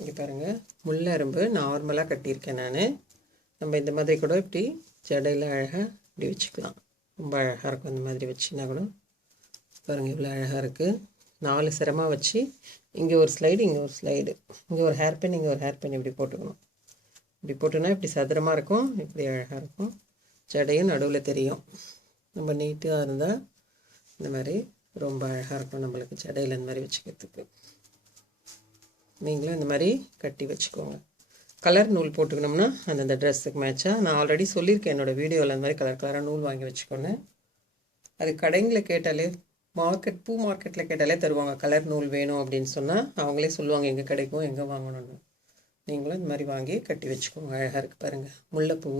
இங்கே பாருங்கள் முள்ளரும்பு நார்மலாக கட்டியிருக்கேன் நான். நம்ம இந்த மாதிரி கூட இப்படி ஜடையில் அழகாக இப்படி வச்சுக்கலாம். ரொம்ப அழகாக இருக்கும் இந்த மாதிரி வச்சுன்னா கூட. பாருங்கள் இவ்வளோ அழகாக இருக்குது நாலு சிரமாக வச்சு இங்கே ஒரு ஸ்லைடு இங்கே ஒரு ஸ்லைடு இங்கே ஒரு ஹேர் பென் இங்கே ஒரு ஹேர் பென் இப்படி போட்டுக்கணும். இப்படி போட்டோன்னா இப்படி சதுரமாக இருக்கும் இப்படி அழகாக இருக்கும். ஜடையும் நடுவில் தெரியும். நம்ம நீட்டாக இருந்தால் இந்த மாதிரி ரொம்ப அழகாக இருக்கும் நம்மளுக்கு ஜடையில் இந்த மாதிரி வச்சுக்கிறதுக்கு. நீங்களும் இந்த மாதிரி கட்டி வச்சுக்கோங்க. கலர் நூல் போட்டுக்கணும்னா அந்தந்த ட்ரெஸ்ஸுக்கு மேட்சாக நான் ஆல்ரெடி சொல்லியிருக்கேன் என்னோடய வீடியோவில் அந்த மாதிரி கலர் கலராக நூல் வாங்கி வச்சுக்கோன்னு. அது கடைங்களில் கேட்டாலே மார்க்கெட் பூ மார்க்கெட்டில் கேட்டாலே தருவாங்க கலர் நூல் வேணும் அப்படின்னு சொன்னால் அவங்களே சொல்லுவாங்க எங்கே கிடைக்கும் எங்கே வாங்கணும்னு. நீங்களும் இந்த மாதிரி வாங்கி கட்டி வச்சுக்கோங்க அழகாக இருக்குது பாருங்கள் முல்லைப்பூ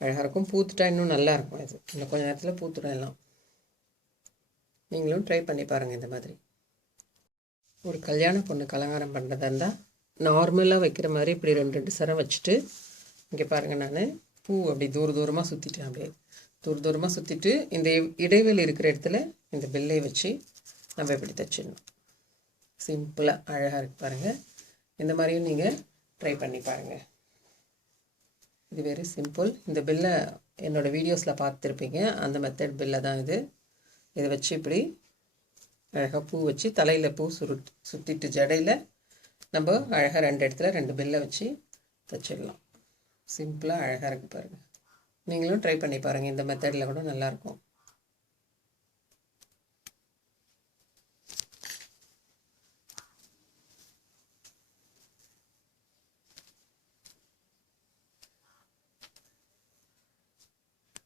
அழகாக இருக்கும். பூத்துட்டா இன்னும் நல்லா இருக்கும் இது இன்னும் கொஞ்சம் நேரத்தில் பூத்துடும் எல்லாம். நீங்களும் ட்ரை பண்ணி பாருங்கள் இந்த மாதிரி. ஒரு கல்யாண பொண்ணு கலங்காரம் பண்ணுறதா இருந்தால் நார்மலாக வைக்கிற மாதிரி இப்படி ரெண்டு ரெண்டு சரம் வச்சுட்டு இங்கே பாருங்கள் நான் பூ அப்படி தூர தூரமாக சுற்றிட்டேன் அப்படியே. தூர தூரமாக சுற்றிட்டு இந்த இடைவெளி இருக்கிற இடத்துல இந்த பெல்லை வச்சு நம்ம இப்படி தைச்சிடணும். சிம்பிளாக அழகாக இருக்கு பாருங்கள் இந்த மாதிரியும் நீங்கள் ட்ரை பண்ணி பாருங்கள் இது வெரி சிம்பிள் இந்த பில்லை என்னோடய வீடியோஸில் பார்த்துருப்பீங்க. அந்த மெத்தட் பில்லை தான் இது. இதை வச்சு இப்படி அழகாக பூ வச்சு தலையில் பூ சுருட் சுற்றிட்டு ஜடையில் நம்ம அழகாக ரெண்டு இடத்துல ரெண்டு பில்லை வச்சு தைச்சிடலாம் சிம்பிளாக அழகாக இருக்குது பாருங்கள் நீங்களும் ட்ரை பண்ணி பாருங்கள் இந்த மெத்தடில் கூட நல்லாயிருக்கும்